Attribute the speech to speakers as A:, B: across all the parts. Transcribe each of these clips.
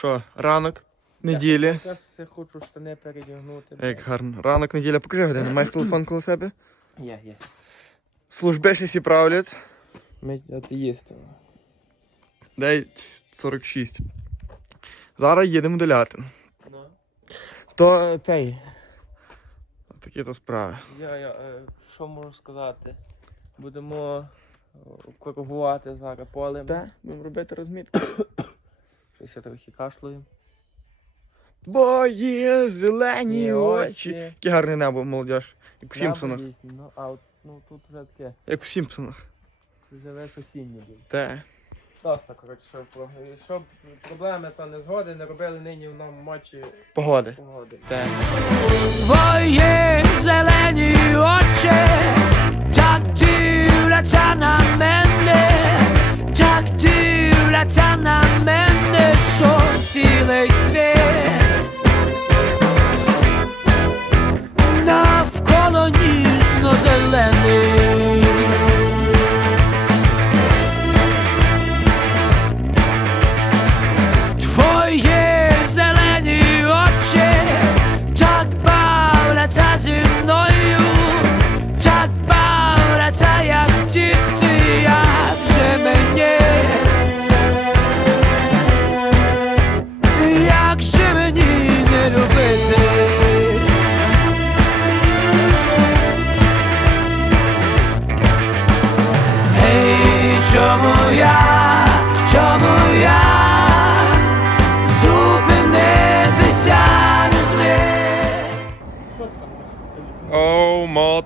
A: Що, ранок, неділі.
B: Якраз я хочу штани передягнути.
A: Як гарно. Ранок, неділя, покажи годину. Маєш телефон коло себе?
B: Є, є.
A: Служби ще всі правлять.
B: Ми атеїсти.
A: 9.46. Зараз їдемо до Лятин. То цей. Такі то справи.
B: Я, я, е, що можу сказати? Будемо е, коригувати зараз полем.
A: Так, будемо робити розмітку.
B: Щось я трохи кашлюємо.
A: Бої, зелені
B: Ні,
A: очі. Яке гарне небо, молодіж. Як у Сімпсонах.
B: Ну, а от, ну тут вже таке.
A: Як у Сімпсонах.
B: Весь осіннє буде.
A: Так.
B: Доста, коротше, щоб, щоб проблеми та незгоди не робили нині в нам мочі
A: Погоди.
B: погоди.
C: Твої зелені очі так дивляться на мене, дивляться на мене, що цілий світ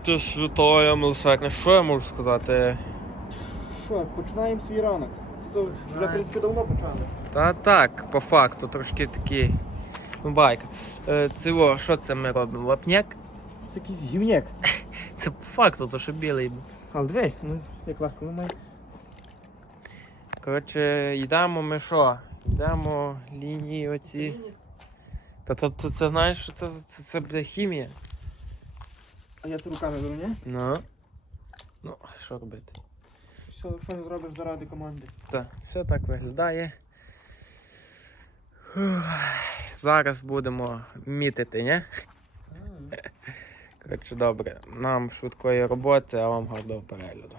A: Мати святая милосердна. Що я можу сказати?
D: Що, починаємо свій ранок. То вже, в принципі, давно почали.
B: Та так, по факту, трошки такий. Ну, байка. Е, це що це ми робимо? Лапняк?
D: Це якийсь гівняк.
B: Це по факту, то що білий.
D: Але диви, ну як легко воно.
B: Коротше, йдемо ми що? Йдемо лінії оці. Та то, то, це знаєш, що це, це, це буде хімія.
D: А я це руками беру, ні?
B: Ну. Ну, що робити?
D: Що, що не зробиш заради команди?
B: Так, все так виглядає. Фух, Зараз будемо мітити, ні? Коротше, добре. Нам швидкої роботи, а вам гарного перегляду.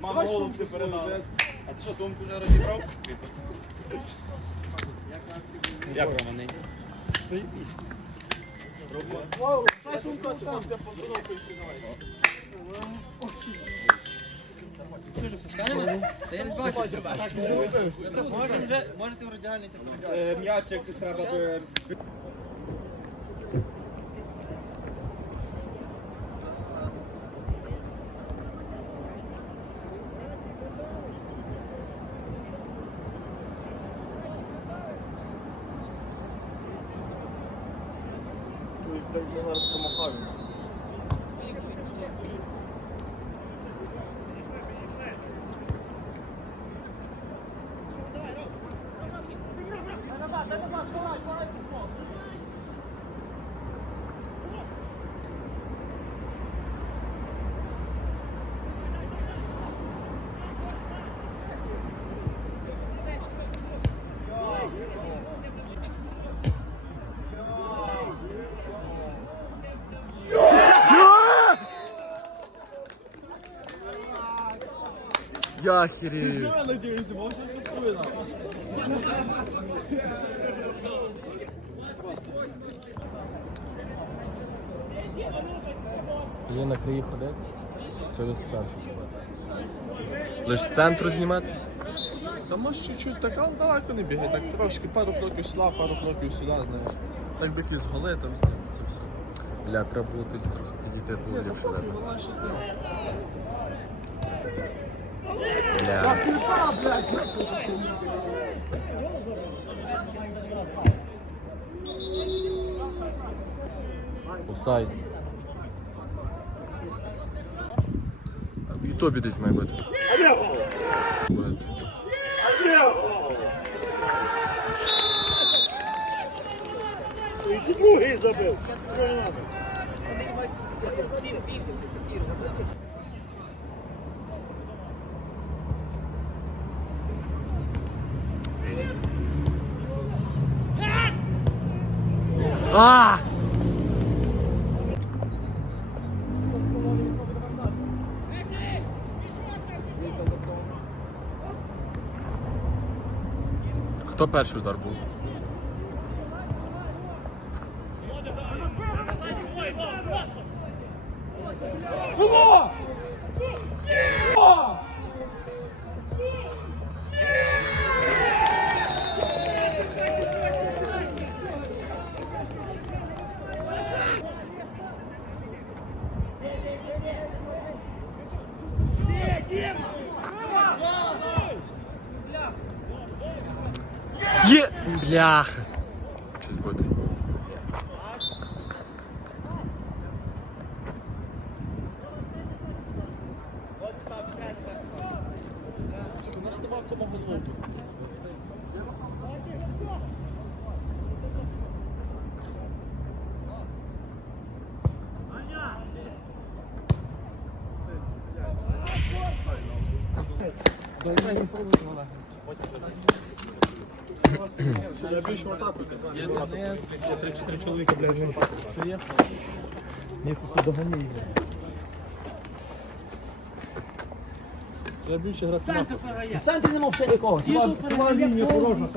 E: Мама голуб ти передала. А ти що, сумку вже розібрав? Як Романи? М'ячик треба би
A: Я хірію.
E: надіюся, може построєно.
A: Є на краї ходити? Через центр. Лиш з центру знімати?
E: Та може чуть-чуть так, але далеко не бігай, так трошки пару кроків сюди, пару кроків сюди, знаєш. Так би якісь голи там це все.
A: Бля, треба було тоді трохи підійти, було
E: Ні,
A: ліпше
E: пофіг,
A: видно.
E: вона щось не.
A: Бля. Офсайд. В Ютубі десь має бути. Буде. А! Хто перший удар був? Бляха! Щось буде.
E: У нас нема кому голову. Я більше отапу. Є ДНС, 3-4 чоловіка, блядь, Приїхали. Ніхто доганяє. Догані більше грати на
F: центрі нема взагалі нікого.
D: Твоя лінія порожна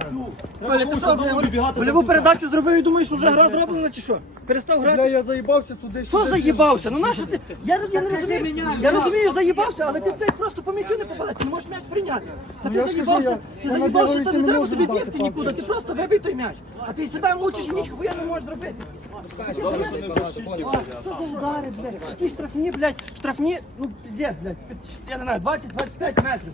F: Коля, ти що, Польову передачу зробив і думаєш, що вже гра зроблена чи що? Перестав
D: Бля,
F: грати?
D: я заїбався туди.
F: Що заїбався? Ну нащо ти? Я, я не розумію. Я розумію, заїбався, але ти, блядь, просто по м'ячу не попадеш. Ти не можеш м'яч прийняти. Та ти
D: Ну, я ж кажу,
F: заїбався,
D: я-
F: ти
D: я
F: заїбався,
D: надіюся,
F: та не
D: не
F: треба
D: можу
F: тобі бігти нікуди. Ти просто вибий той м'яч. А ти себе мучиш і нічого не можеш зробити. А, Що за удари, блядь? Які штрафні, блядь, штрафні, ну, пиздец, блядь, я не знаю, 20-25 метрів.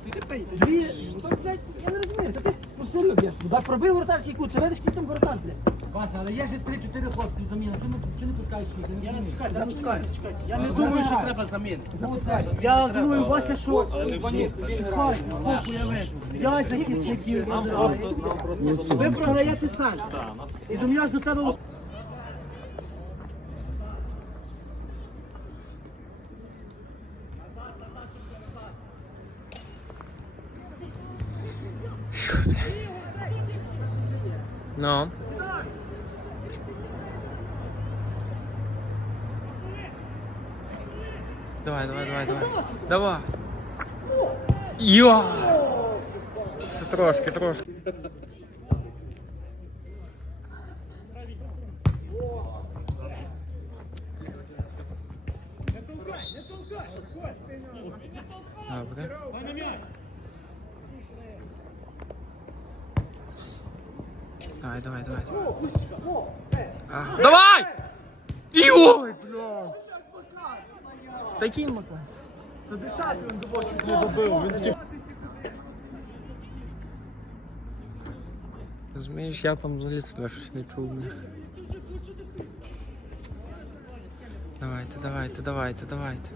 F: Дві, ну, то, блядь, я не розумію, та ти, ну, сильно б'єш. Удар пробив воротарський кут, ти видиш, який там воротар, блядь.
G: Вася, але є ж 3-4 хлопці заміна. Чому чому не пускаєш їх? Я не
F: Чекай, дай чекай, чекай. Я не
G: думаю, що
F: треба заміни.
G: Ну.
F: Я думаю, Вася, що... Чекай, скільки я вижу. П'ять захисників. Ви програєте центр. І до м'яч до тебе...
B: Давай, давай, давай, давай. Йо! Це трошки, трошки. Добре. Давай, давай, давай. А, давай! Ой, бля! Такий макас.
D: Та десятий він добав, чуть не добив. Він такий
B: Розумієш, я там взагалі себе щось не чув. бля. Давайте, давайте, давайте, давайте.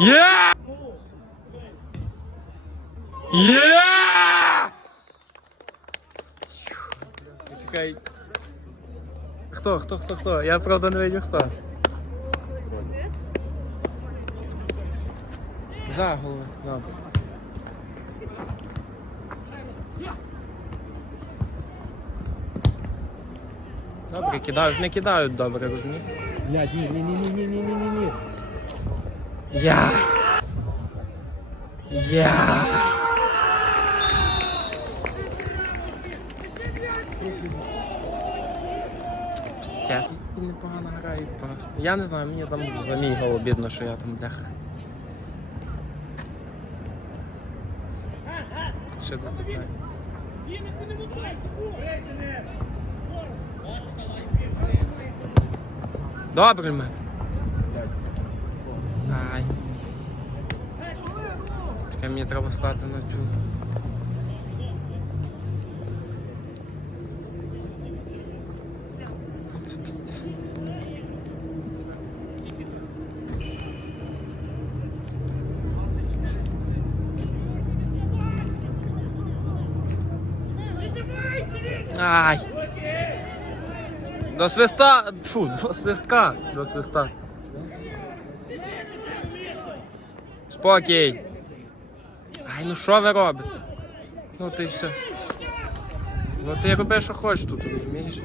B: Є! Є! Чекай. Хто, хто, хто, хто? Я правда не видів хто. За голову, добре. Добре, кидають, не кидають добре, розумієш?
G: Блядь, ні, ні, ні, ні, ні, ні, ні, ні.
B: Я. Я непогано граю просто. Я не знаю, мені там за мій гол обідно, що я там бляха. Що тут таке? Добре ми. Ай. Чекай, мені треба стати на цю. Ай. До свиста. Фу, до свистка. До свиста. Спокій. Ай, ну що ви робите? Ну ти все. Ну ти роби, що хочеш тут, розумієш?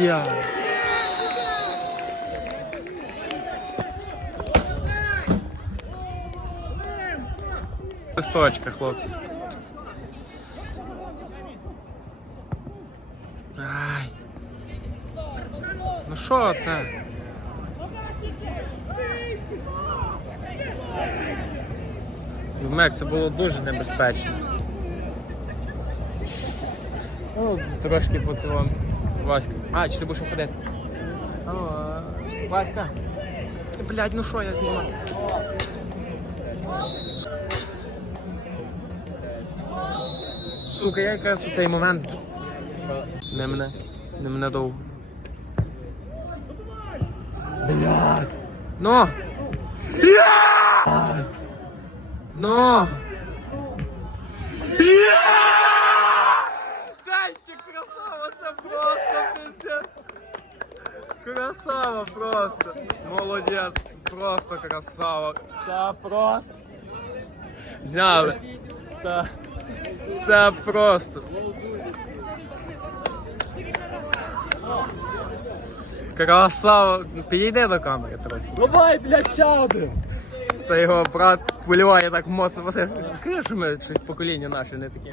B: Я. Листочка, хлопці. Ай. Ну що це? Мек, це було дуже небезпечно. Ну, трошки по цьому. Васька. А, чи ти будеш виходити? Алло, Васька. Блять, ну що я знімаю? Сука, я якраз у цей момент. Не мене. Не мене довго. Блядь. Ну! Ну! Дайте, красава, це просто. Красава просто. Молодець, просто красава. Це просто. Зняли. Та. Це просто. Красава. Підійди до камери трохи.
D: Давай, блядь, один.
B: Це його брат полюває так моцно. Василь, Скажи, що ми щось покоління наше не таке.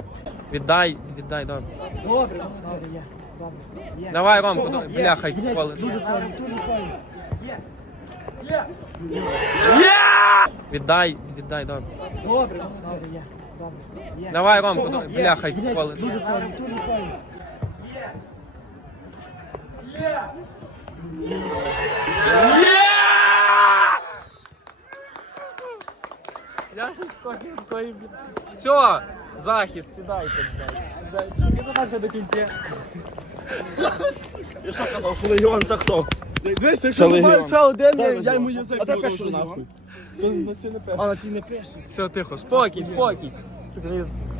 B: Віддай, віддай, добре.
F: Добре, добре, є. Добре. Є.
B: Давай, Ромку, давай,
F: є.
B: бляхай,
F: Блядь,
B: коли.
F: Дуже файно, дуже файно. Є. Є.
B: Віддай, віддай, добре.
F: Добре, добре, є.
B: Давай,
F: Все,
B: Ромку, давай, бляхай,
F: Блядь,
B: коли.
F: Дуже файно.
B: Я щось такої. Все, захист, сідайте, блядь. Сідайте. Я задався до кінця.
D: Я що казав, що легіон це хто?
E: Дивись,
D: Це
E: якщо
D: легіон.
E: забавив ще один, я, йому язик
D: А
E: нахуй. На ці не пише.
D: А, на цій не пише.
B: Все, тихо, спокій, спокій.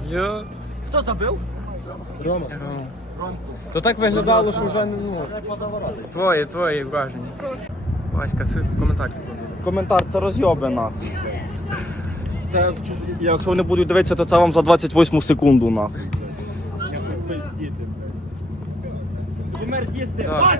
B: Я...
F: Хто забив?
B: Рома. То так виглядало, що вже не ну. Твої, твої враження. Васька, си- коментар секунду.
D: Коментар, це розйоби нахуй. Це, якщо вони будуть дивитися, то це вам за 28 секунду нахуй.
B: Так.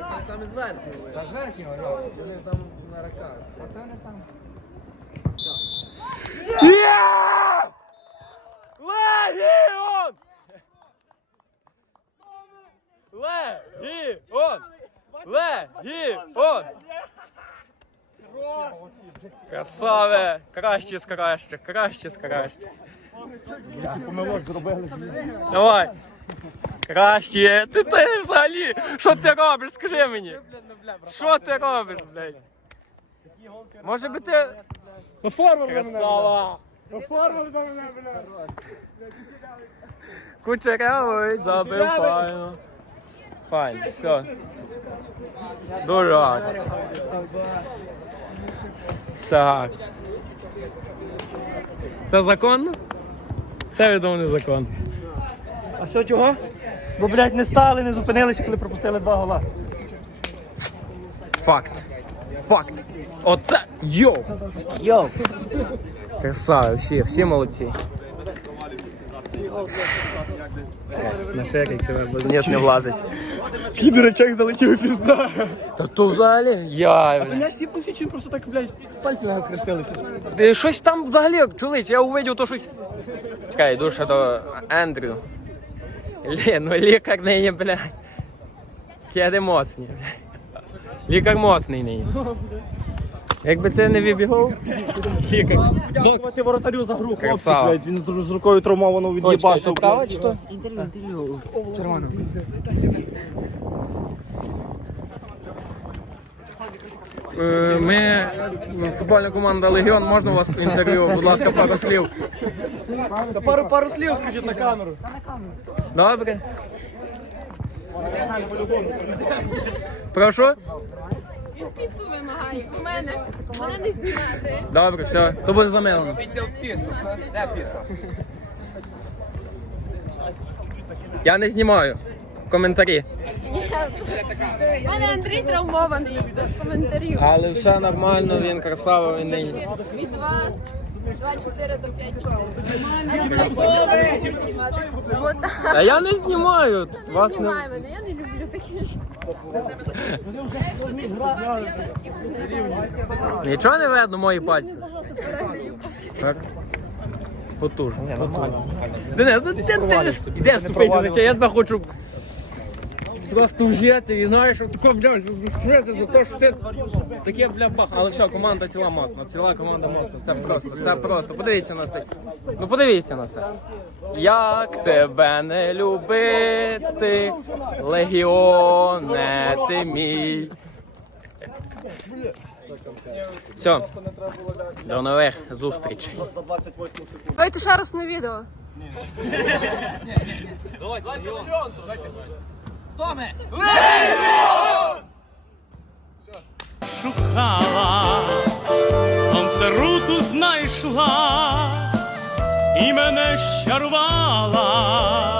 B: Там Денис нині, блядь. Є! Легіон! Легіон! Легіон! Красаве! Краще з краще, краще з краще.
D: Помилок зробили.
B: Давай. Краще. Ти, ти взагалі, що ти робиш? Скажи мені. Що ти робиш, блядь? Може би ти.
D: Оформив
B: Красава.
D: Оформив на мене, бля.
B: Кучерявий забив файно. Файн, все. Дуже гарно. Це законно? Це відомо незаконно.
F: А що чого? Бо, блядь, не стали, не зупинилися, коли пропустили два гола.
B: Факт. Факт. Оце йоу.
F: Йоу.
B: Красава, всі, всі молодці. На шерик тебе, ніс не влазить.
D: Підурачок залетів пізда.
B: Та то взагалі я.
D: Я всі посічені просто так, блядь, пальці на схрестилися.
B: Ти щось там взагалі чоловіч, я увидів то щось. Чекай, йду ще до Ендрю. Лі, ну лікар нині, блядь. Кеди моцні, блядь. Лікар моцний нині. Якби ти не вибігав, лікар.
D: Дякувати воротарю за гру, хлопці,
B: Красава.
D: блядь. Він з, з рукою
B: травмовано
D: від'їбався.
B: інтерв'ю. то? Е, Ми футбольна команда Легіон. Можна у вас інтерв'ю? Будь ласка, пару слів.
D: Та пару, пару слів скажіть на камеру.
B: Добре. Прошу?
H: Він піцу вимагає. У мене. Мене не знімати.
B: Добре, все. То буде замилено. Я не знімаю. Коментарі.
H: У мене Андрій травмований, без коментарів.
B: Але все нормально, він красава, він не.
H: Від 2, 2, 4 до 5, 4. Але 5 4 не буду знімати. Вот так.
B: А я не знімаю. Вас не.
H: Знімай мене, я не люблю такі.
B: Нічого не видно, мої пальці. Так. Потужно. Денис, ну це ти йдеш чай, я тебе хочу просто взяти і знаєш, що таке, бля, жити за те, що ти таке, бля, бах. Але все, команда ціла моцна, ціла команда моцна. Це просто, це просто. Подивіться на це. Ну подивіться на це. Як тебе не любити, легіоне ти мій. Все. До нових зустрічей.
H: Давайте ще раз на відео.
I: Шукала, сонце руту знайшла і мене щарувала.